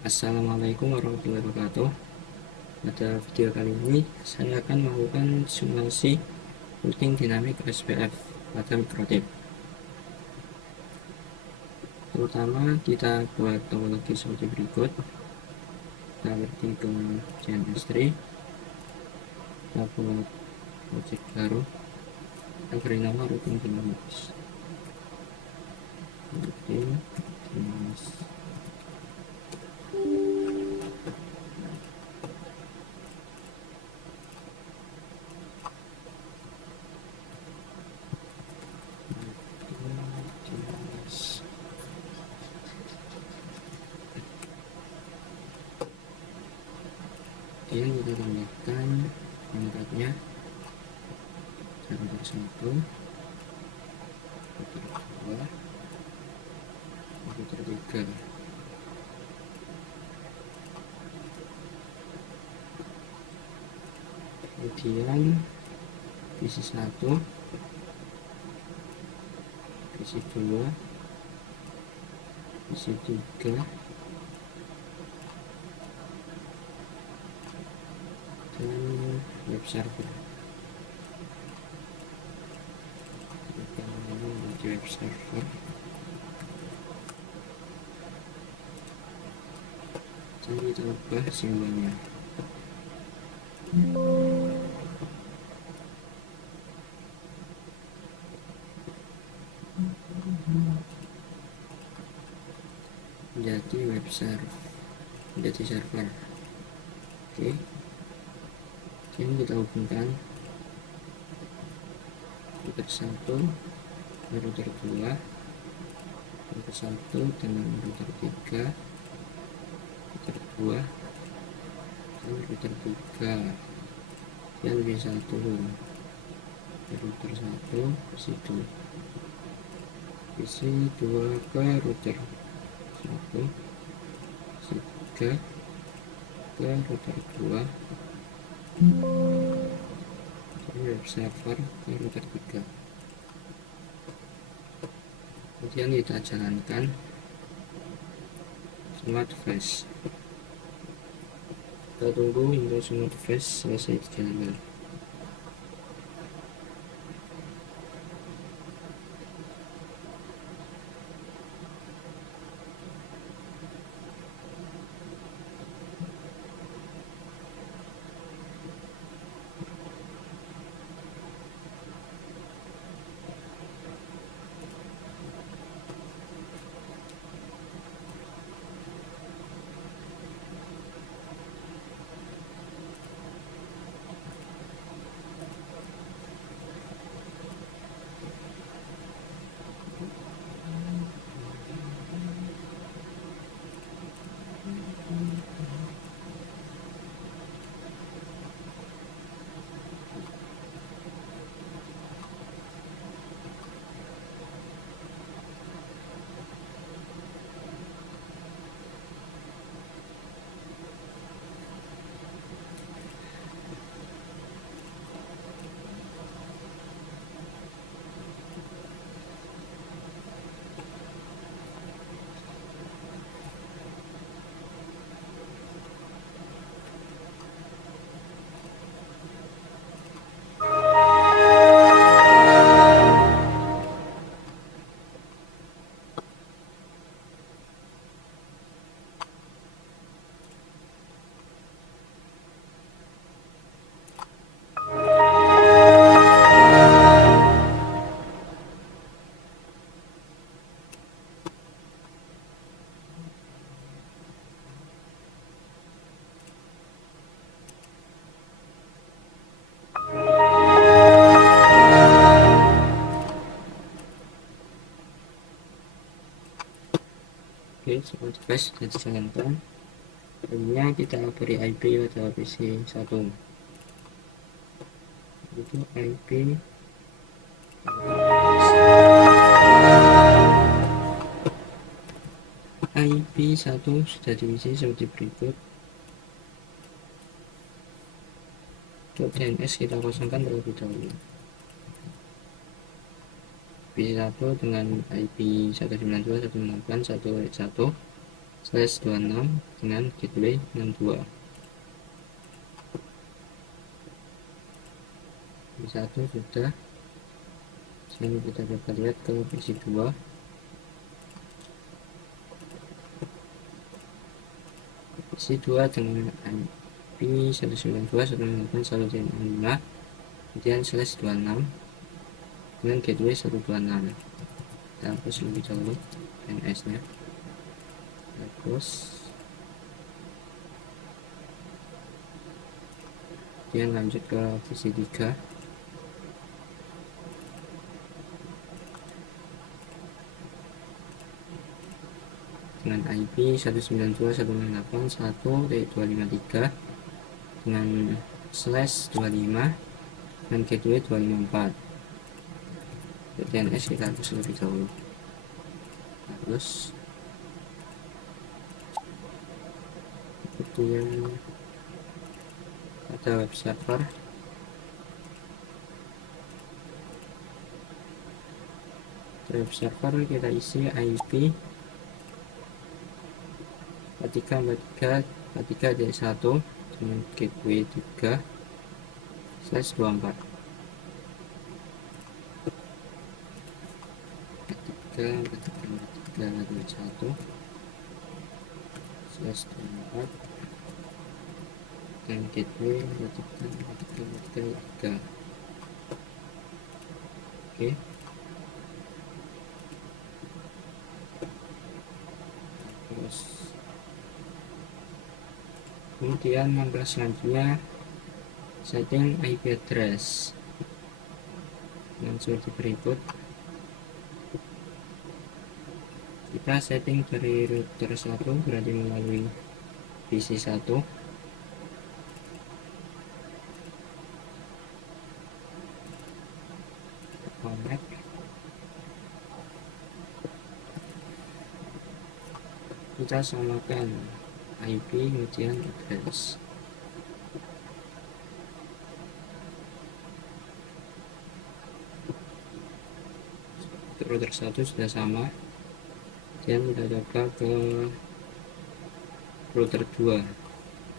Assalamualaikum warahmatullahi wabarakatuh. Pada video kali ini saya akan melakukan simulasi routing dinamik SPF pada mikrotip. Terutama kita buat topologi seperti berikut. Kita pergi ke GNS3, kita buat project baru, kita beri nama routing dynamics. Routing dynamics. Kemudian kita tambahkan perangkatnya router 1, router 2, router 3. Kemudian PC 1, PC 2, PC 3, dan web server. Kita menuju web server. Dan kita ubah simbolnya. Menjadi web server, menjadi server. Oke. Ini kita hubungkan router 1 router 2, router 1 dengan router 3, router 2, dan router 3, dan B1 router 1 PC2, PC2 ke router 1, PC3 ke router 2, web server ke router 3. Kemudian kita jalankan smart device. Kita tunggu hingga smart device selesai dijalankan. Oke, smart device sudah dijalankan. Selanjutnya kita beri IP pada PC1. Itu IP1 sudah diisi seperti berikut. Untuk DNS kita kosongkan terlebih dahulu. PC1 dengan IP 192.168.1.1, /26 dengan gateway 62. Satu sudah. Sekarang kita dapat lihat ke PC 2. PC 2 dengan IP 192.168.1.5, kemudian /26 dengan gateway 126. Kita hapus lebih dahulu DNS nya, hapus, kemudian lanjut ke PC 3. Dengan IP 192.168.1.253 dengan /25 dan gateway 254. DNS kita hapus lebih dahulu, hapus, kemudian ada web server. Web server kita isi IP 4343.1 dengan gateway 3/24. 4343.1/24 dan gateway 434343. Oke, terus kemudian langkah selanjutnya setting IP address yang seperti berikut. Kita setting dari router 1 berarti melalui PC 1. Connect, kita samakan IP kemudian address. Router 1 sudah sama, dan kita coba ke router 2.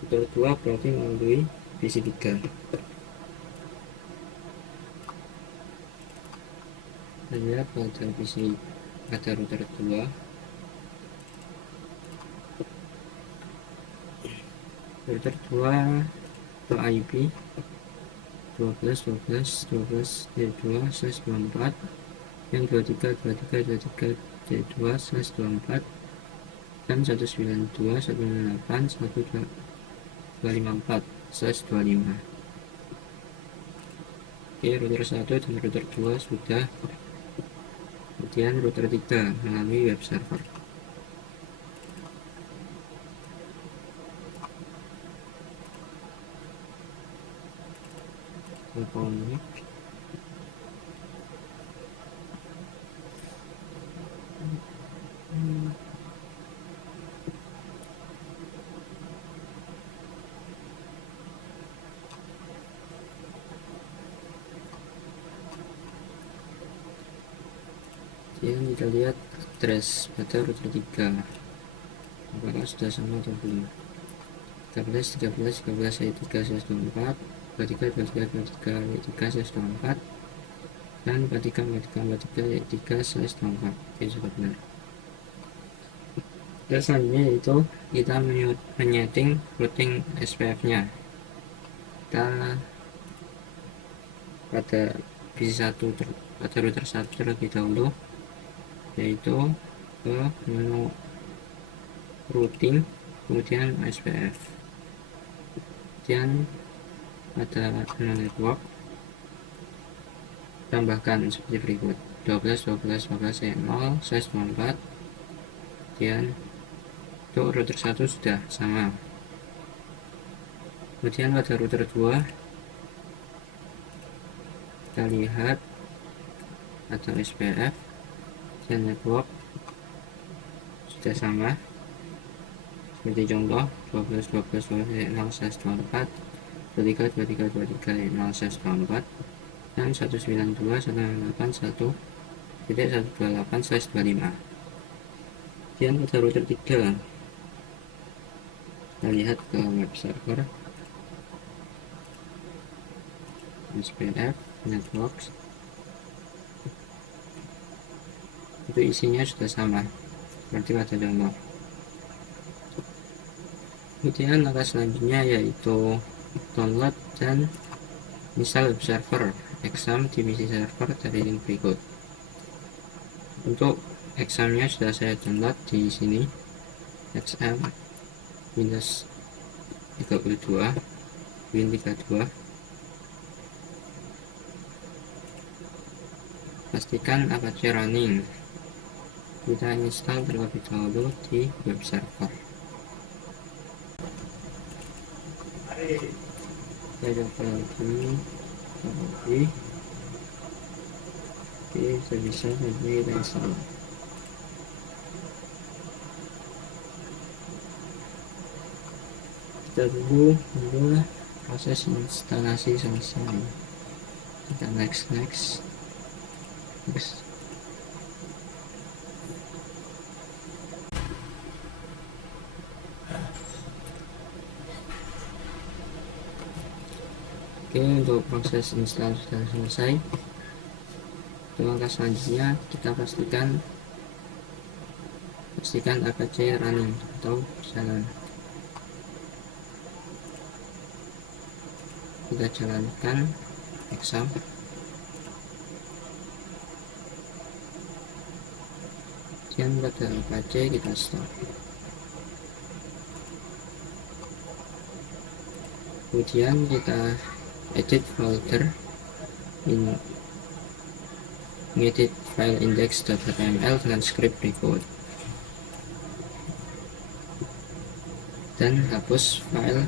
Router 2 berarti melalui PC 3. Kita lihat pada PC ada router 2. Router 2 ke IP 12.12.12.2/24 yang 23.23.23.2/24 dan 192.168.1.254/25. Oke, router 1 dan router 2 sudah. Kemudian router 3 melalui web server. Connect, kemudian kita lihat address pada router 3 apakah sudah sama atau belum. 13.13.13.3/24, 23.23.23/24 dan 43.43.43/24. Oke, sudah benar. Terus selanjutnya itu kita menyeting routing SPF nya. Kita pada PC 1 pada router 1 terlebih dahulu, yaitu ke menu routing kemudian SPF, kemudian pada menu network tambahkan seperti berikut: 12.12.12.0/24. kemudian untuk router 1 sudah sama. Kemudian pada router 2 kita lihat ada SPF dan network sudah sama seperti contoh 12.12.12.0/24, 23.23.23.0/24 dan 192.168.1.128/25. Kemudian pada router 3 Kita lihat ke web server SPF networks, itu isinya sudah sama berarti pada download. Kemudian langkah selanjutnya yaitu download dan install web server exam di PC server dari link berikut. Untuk examnya sudah saya download di sini, exam Windows 32 Win32. Pastikan Apache running. Kita install terlebih dahulu di web server. Saya coba lagi. Oke, sudah bisa. Jadi kita install. Kita tunggu hingga proses instalasi selesai. Kita next. Oke, untuk proses install sudah selesai. Untuk langkah selanjutnya kita pastikan Apache running atau jalan. Kita jalankan exam. Kemudian pada Apache kita stop. Kemudian kita edit folder edit file index.html dengan script berikut dan hapus file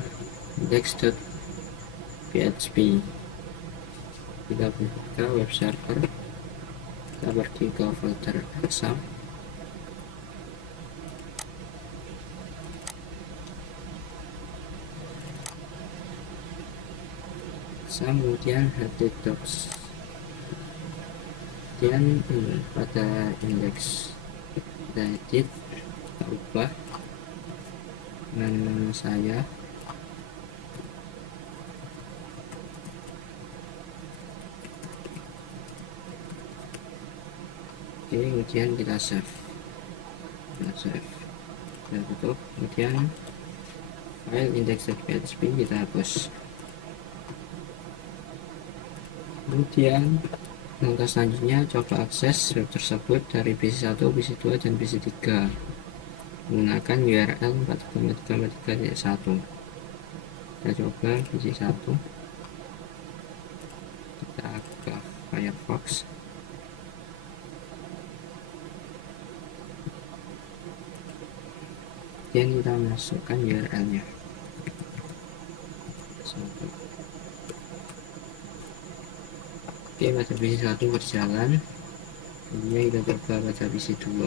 index.php. Kita buka web server, kita pergi ke folder exam. Kemudian hd-docs, kemudian pada index kita edit, kita ubah dengan nama saya. Oke, kemudian kita save, kita tutup. Kemudian file index.php kita hapus. Kemudian langkah selanjutnya coba akses web tersebut dari PC 1, PC 2, dan PC 3 menggunakan URL 4.3.1. Kita coba PC 1, kita ke Firefox. Kemudian kita masukkan URL-nya. Oke, pada PC 1 berjalan. Kemudian kita coba pada PC 2.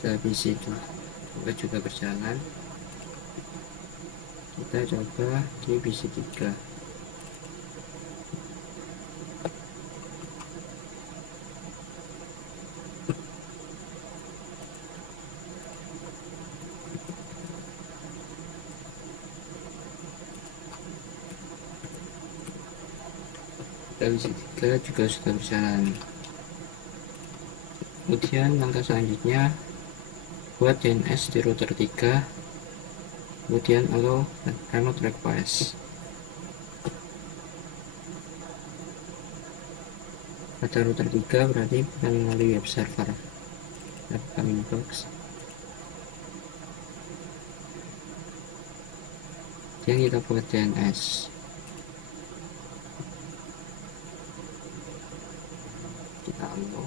Pada PC 2 juga berjalan. Kita coba di PC 3. PC 3 juga sudah berjalan. Kemudian langkah selanjutnya buat DNS di router 3, kemudian allow remote request. Pada router 3 berarti bukan melalui web server, bukan inbox. Kemudian kita buat DNS. Kita allow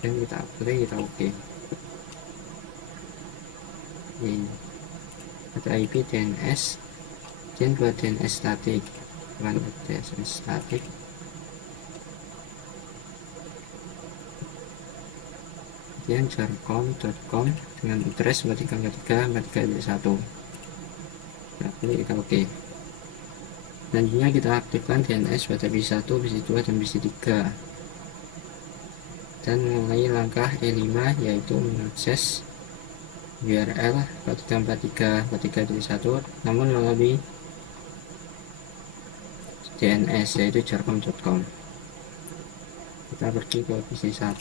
dan kita apply, kita oke. Ada IP DNS dan buat DNS statik, bukan DNS statik. kemudian jarcom.com dengan address 434343.1. Lalu kita oke. Selanjutnya kita aktifkan DNS pada PC1, PC2, dan PC3 dan mulai langkah E5, yaitu mengakses URL 434343.1 namun melalui DNS, yaitu jarcom.com. Kita pergi ke PC1,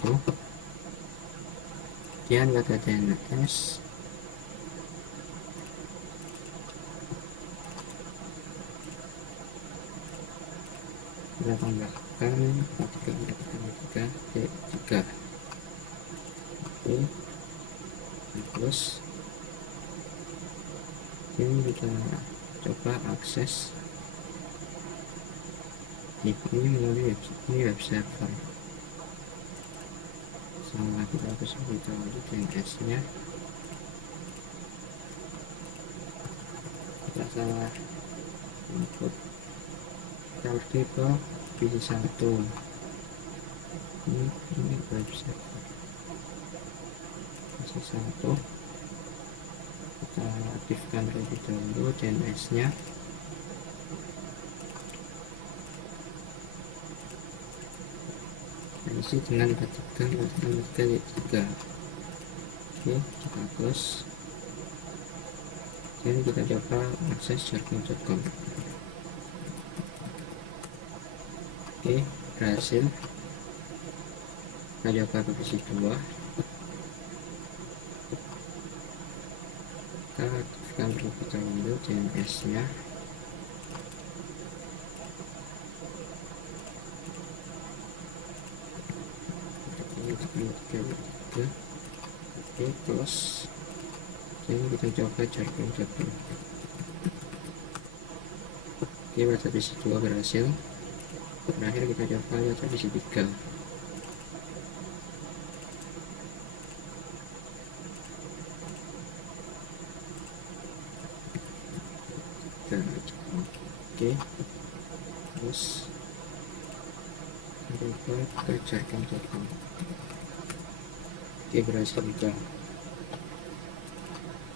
kemudian pada DNS kita tambahkan 4343.3. Oke, terus ini kita coba akses ini melalui web server. Sama kita harus beritahu DNS nya, kita salah input. Kita pergi ke PC1, ini web server PC1. Kita aktifkan terlebih dahulu DNS nya. Isi dengan 4343.3. Oke, kita close dan kita coba akses jarcom.com. Oke, berhasil. Kita coba ke PC2, kita aktifkan terlebih dahulu DNS nya. Oke, close dan kita coba jarcom.com. Oke, pada PC2 berhasil. Terakhir kita coba pada PC3. Oke, terus kita ke jarcom.com. Oke, berhasil juga.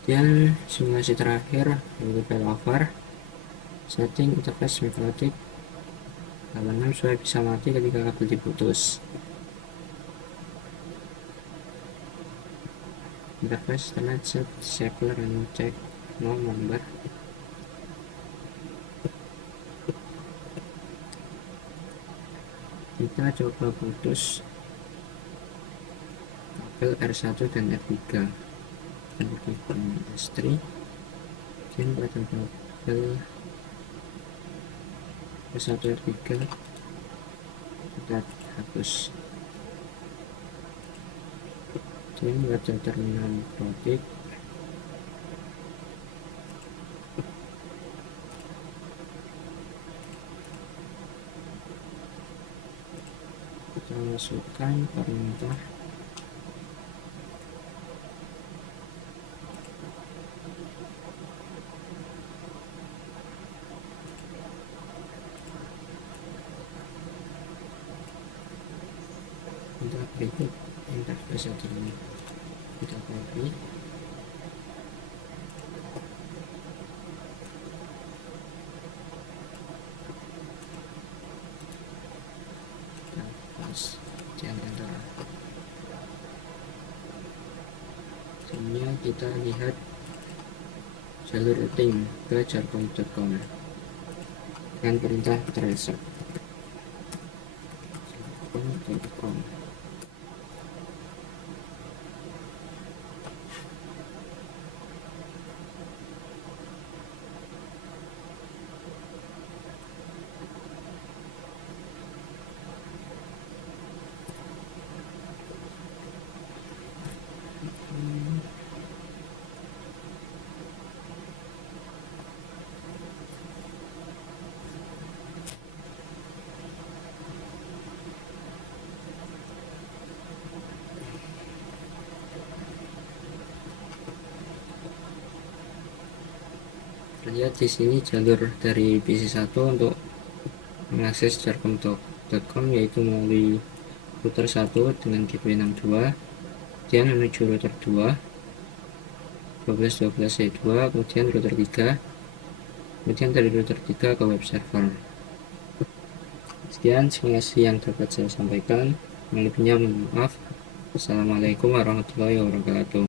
Dan simulasi terakhir yaitu failover. Setting interface mikrotik 86 supaya bisa mati ketika kabel diputus. Interface internet set disable and check no number. Kita coba putus kabel R1 dan R3 dan pergi ke S3 dan pada kabel R1 R3 kita hapus dan pada terminal mikrotik kita masukkan perintah berikut interface ini. Kita copy dan paste dan enter. Selanjutnya kita lihat jalur routing ke jarcom.com dengan perintah tracer jarcom.com. Lihat di sini jalur dari PC1 untuk mengakses jarcom.com yaitu melalui router 1 dengan gateway 62, kemudian menuju router 2 12.12.2, kemudian router 3, kemudian dari router 3 ke web server. Sekian simulasi yang dapat saya sampaikan, lebihnya mohon maaf. Assalamualaikum warahmatullahi wabarakatuh.